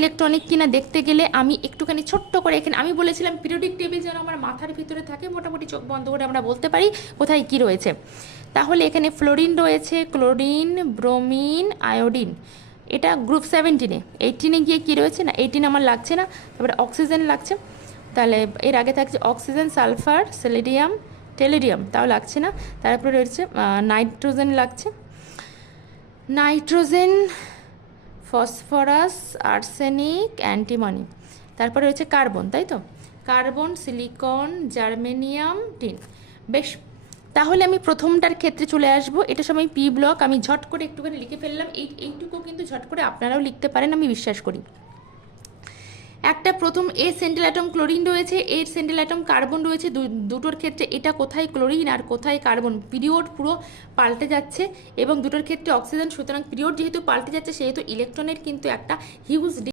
Electronic কিনা দেখতে গেলে আমি একটুখানি ছোট্ট করে এখানে আমি বলেছিলাম পিরিয়ডিক টেবিল যেন আমার মাথার ভিতরে থাকে, মোটামুটি চোখ বন্ধ করে আমরা বলতে পারি কোথায় কি রয়েছে। তাহলে এখানে ফ্লোরিন রয়েছে, ক্লোরিন, ব্রোমিন, আয়োডিন, এটা গ্রুপ 17-এ। 18-এ গিয়ে কী রয়েছে না, 18 আমার লাগছে না। তারপরে অক্সিজেন লাগছে, তাহলে এর আগে থাকছে অক্সিজেন, সালফার, সেলেডিয়াম, টেলিডিয়াম, তাও লাগছে না। তারপরে রয়েছে নাইট্রোজেন লাগছে, নাইট্রোজেন, ফসফরাস, আর্সেনিক, অ্যান্টিমনি। তারপরে রয়েছে কার্বন, তাই তো, কার্বন, সিলিকন, জার্মেনিয়াম, টিন। বেশ, তাহলে আমি প্রথমটার ক্ষেত্রে চলে আসবো। এটা সময় পি ব্লক, আমি ঝট করে একটুখানি লিখে ফেললাম। এইটুকু কিন্তু ঝট করে আপনারাও লিখতে পারেন, আমি বিশ্বাস করি। একটা প্রথম এ সেন্ট্রাল অ্যাটম ক্লোরিন রয়েছে, এর সেন্ট্রাল অ্যাটম কার্বন রয়েছে। দুটোর ক্ষেত্রে এটা কোথায় ক্লোরিন আর কোথায় কার্বন, পিরিয়ড পুরো পাল্টে যাচ্ছে। এবং দুটোর ক্ষেত্রে অক্সিজেন, সুতরাং পিরিয়ড যেহেতু পাল্টে যাচ্ছে সেহেতু ইলেকট্রনের কিন্তু একটা হিউজ